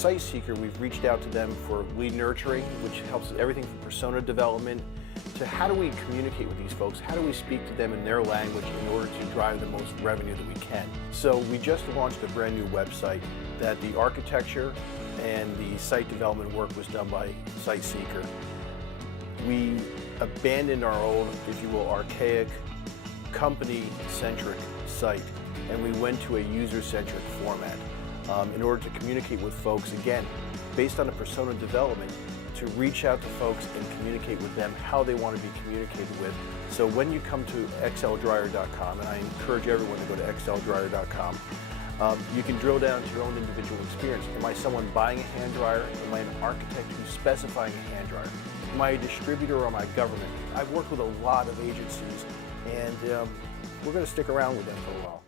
SiteSeeker, we've reached out to them for lead nurturing, which helps everything from persona development to how do we communicate with these folks, how do we speak to them in their language in order to drive the most revenue that we can. So we just launched a brand new website that the architecture and the site development work was done by SiteSeeker. We abandoned our old, if you will, archaic, company-centric site, and we went to a user-centric format in order to communicate with folks, again, based on a persona development, to reach out to folks and communicate with them how they want to be communicated with. So when you come to xldryer.com, and I encourage everyone to go to xldryer.com, you can drill down to your own individual experience. Am I someone buying a hand dryer? Am I an architect who's specifying a hand dryer? Am I a distributor or am I government? I've worked with a lot of agencies, and we're going to stick around with them for a while.